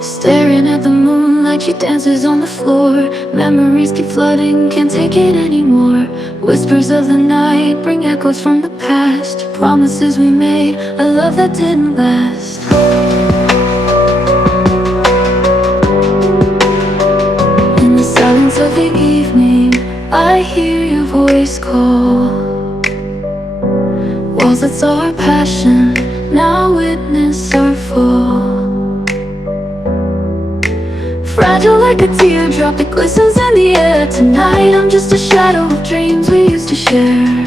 Staring at the moon like she dances on the floor. Memories keep flooding, can't take it anymore. Whispers of the night bring echoes from the past. Promises we made, a love that didn't last. In the silence of the evening, I hear your voice call. Walls that saw our passion now witness our fall. Fragile like a teardrop that glistens in the air. Tonight I'm just a shadow of dreams we used to share.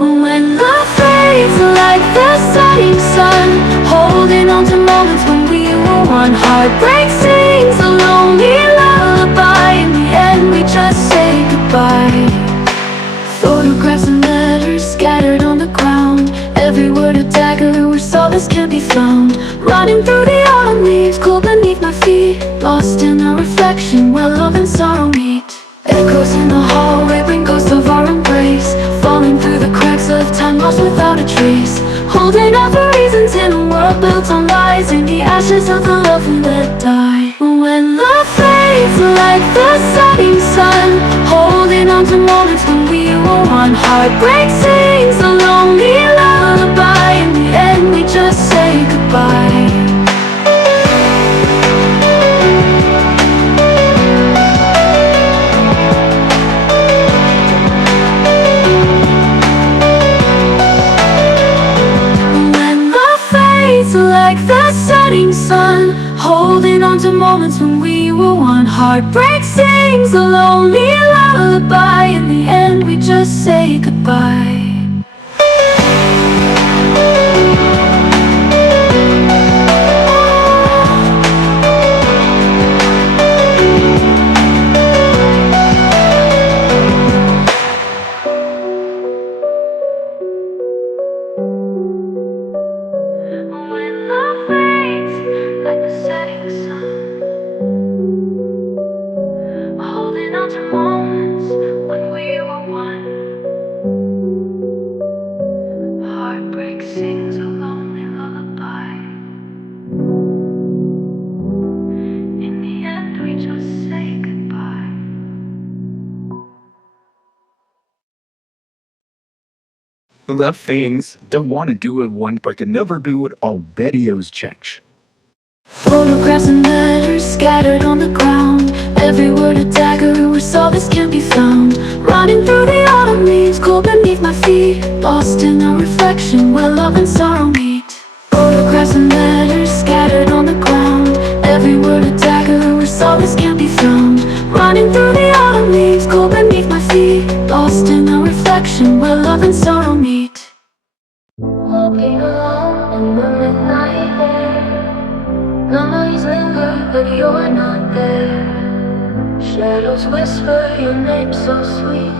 When love fades like the setting sun, holding on to moments when we were one. Heartbreak sings a lonely lullaby. In the end we just say goodbye. Photographs and letters scattered on the ground. Every word a dagger where solace can be found. Running through the autumn leaves, cold beneath my feet. Lost in a reflection where love and sorrow meet. Echoes in the hallway bring ghosts of our embrace. Falling through the cracks of time, lost without a trace. Holding on for reasons in a world built on lies. In the ashes of the love we let die. When love fades like the setting sun, holding on to moments when we were one. Heartbreak sings a lonely lullaby. In the end we just say goodbye. Like the setting sun, holding on to moments when we were one. Heartbreak sings a lonely lullaby. In the end we just say goodbye. Love things, don't want to do it one, but can never do it all videos change. Photographs and letters scattered on the ground. Every word a dagger where solace can be found. Running through the autumn leaves, cold beneath my feet. Lost in a reflection where love and sorrow meet. Photographs and letters scattered on the ground. Every word a dagger where solace can be found. Running through the autumn leaves, cold beneath my feet. Lost in a reflection where love and sorrow meet. Walking alone in the midnight air. Memories linger, but you're not there. Shadows whisper your name so sweet,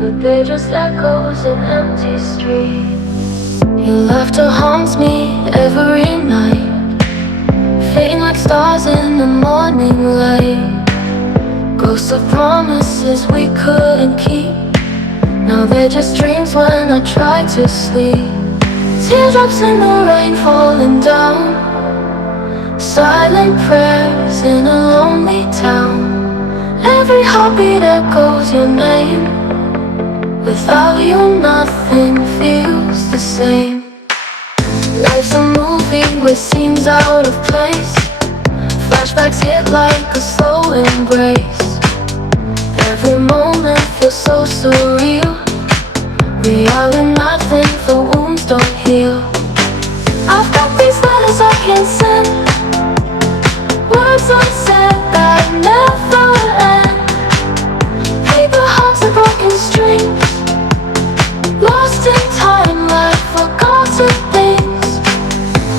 but they're just echoes in empty streets. Your laughter haunts me every night, fading like stars in the morning light. Ghosts of promises we couldn't keep, now they're just dreams when I try to sleep. Teardrops in the rain falling down, silent prayers in a lonely town. Every heartbeat echoes your name. Without you nothing feels the same. Life's a movie with scenes out of place. Flashbacks hit like a slow embrace. Every moment feels so surreal. We are in nothing, the wounds don't heal. I've got these letters I can't send, words unsaid that never end. Paper hearts and broken strings, lost in time like forgotten things.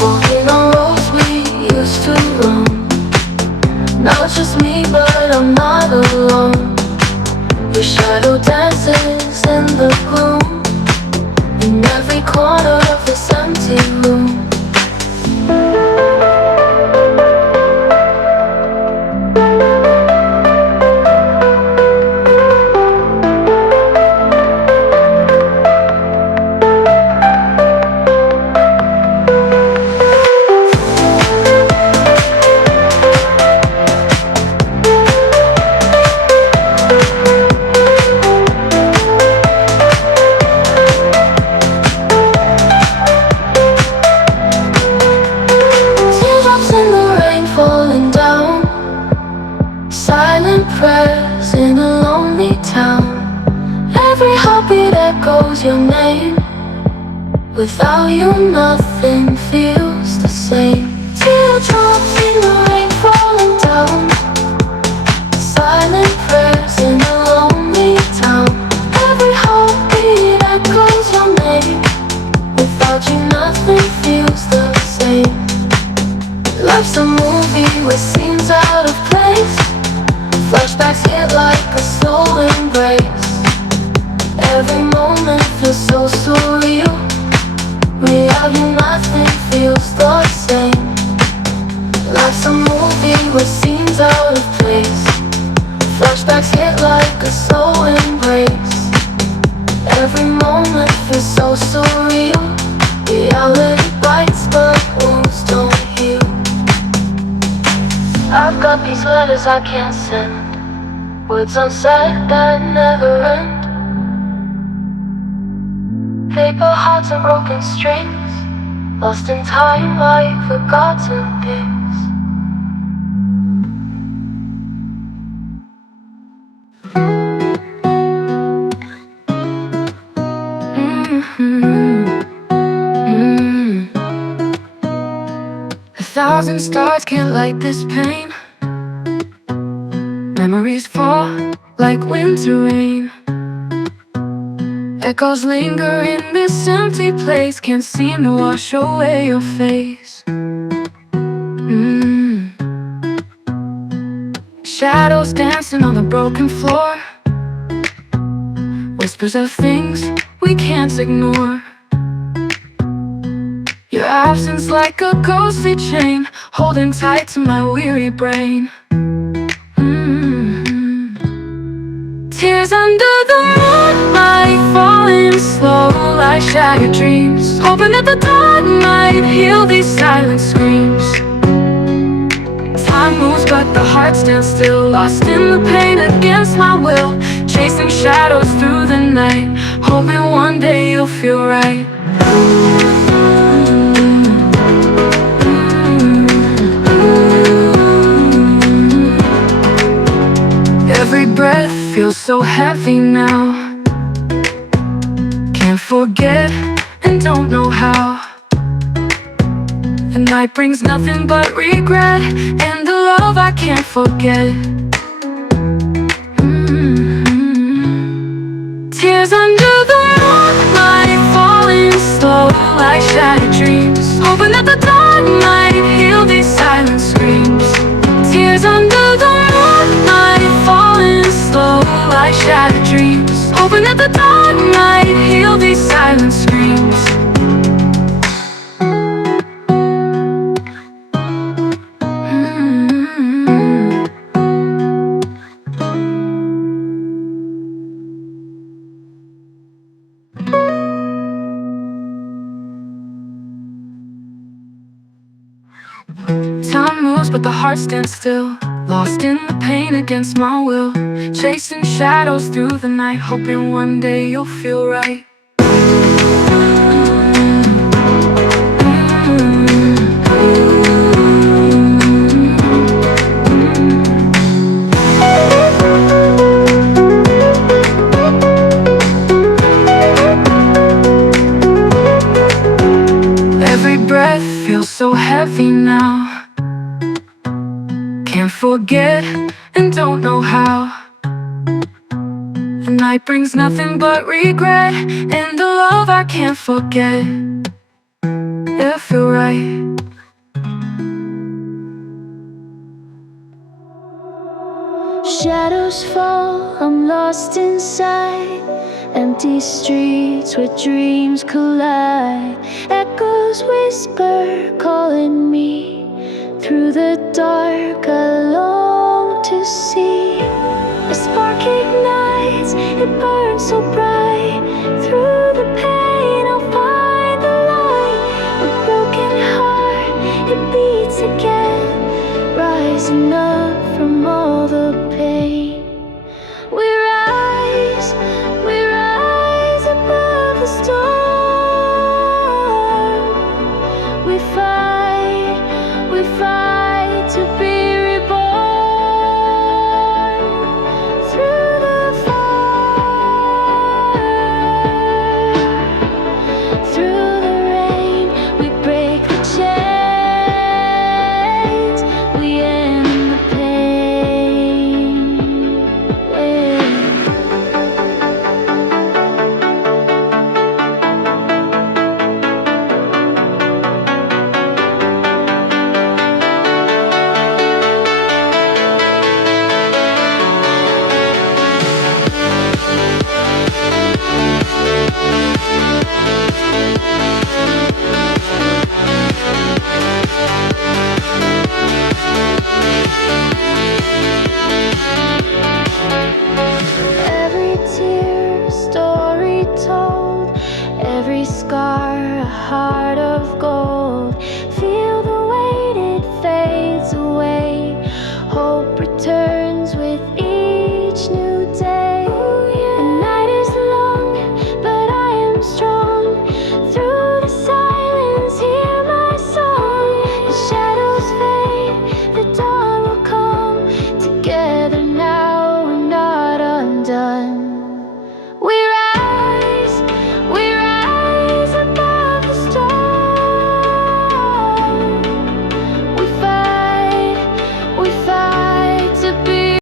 Walking on roads we used to roam. Now it's just me, but I'm not alone. Your shadow dances in the gloom, in every corner of this empty room. echoes your name. Without you nothing feels the same. Teardrops in the rain falling down, silent prayers in a lonely town. Every heartbeat echoes your name. Without you nothing feels the same. Life's a movie with scenes out of place. Flashbacks hit like a slow embrace. Every moment feels so surreal. Without you nothing feels the same. Life's a movie with scenes out of place. Flashbacks hit like a slow embrace. Every moment feels so surreal. Reality bites but wounds don't heal. I've got these letters I can't send, words unsaid that never end. Paper hearts and broken strings, lost in time like forgotten things. A thousand stars can't light this pain. Memories fall like winter rain. Echoes linger in this empty place, can't seem to wash away your face. Shadows dancing on the broken floor, whispers of things we can't ignore. Your absence like a ghostly chain, holding tight to my weary brain. Tears under the moonlight, falling slow like shattered dreams, hoping that the dark might heal these silent screams. Time moves but the heart stands still, lost in the pain against my will, chasing shadows through the night, hoping one day you'll feel right. Every breath feels so heavy now. Can't forget and don't know how. The night brings nothing but regret, and the love I can't forget. Tears under the moonlight, falling slow like shattered dreams, hoping that the dark might heal these silent screams. Tears under the moonlight, falling slow like shattered dreams, hoping that the dark might heal these silent screams. Time moves but the heart stands still, lost in the pain against my will, chasing shadows through the night, hoping one day you'll feel right. Every breath feels so heavy now. Can't forget and don't know how. The night brings nothing but regret, and the love I can't forget. It'll feel right. Shadows fall, I'm lost inside empty streets where dreams collide. Echoes whisper, calling me through the dark. I long to see. A spark ignites, it burns so bright.